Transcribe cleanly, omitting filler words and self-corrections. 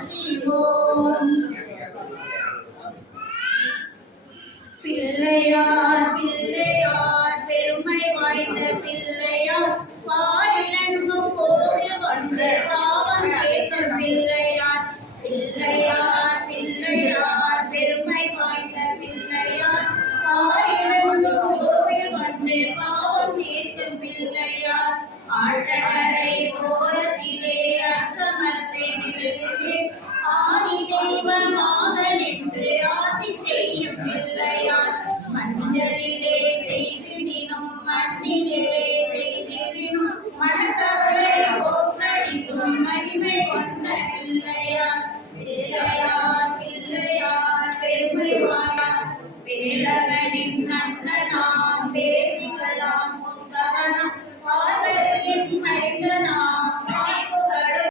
வாழ்த்திவோம். பிள்ளையார் பிள்ளையார் பெருமை வாய்ந்த பிள்ளையார் பாரிலெங்கும் கோவில் கொண்ட பாவம் கேட்கும் பிள்ளையார். பிள்ளையார் பிள்ளையார் பெருமை வாய்ந்த பிள்ளையார் பாரிலெங்கும் கோவில் கொண்டு பாவம் கேட்கும் பிள்ளையார். ஆற்றங்கரை ஓரத்திலே அரசமரத்தை நிழலிலே ஆதி தெய்வமாக நின்று ஆட்சி செய்யும் பிள்ளையார். மஞ்சளிலே செய்திடினும் மண்ணினிலே செய்திடினும் மனக்கவலை போக்கடிக்கும் மகிமை கொண்ட பிள்ளையார். பிள்ளையார்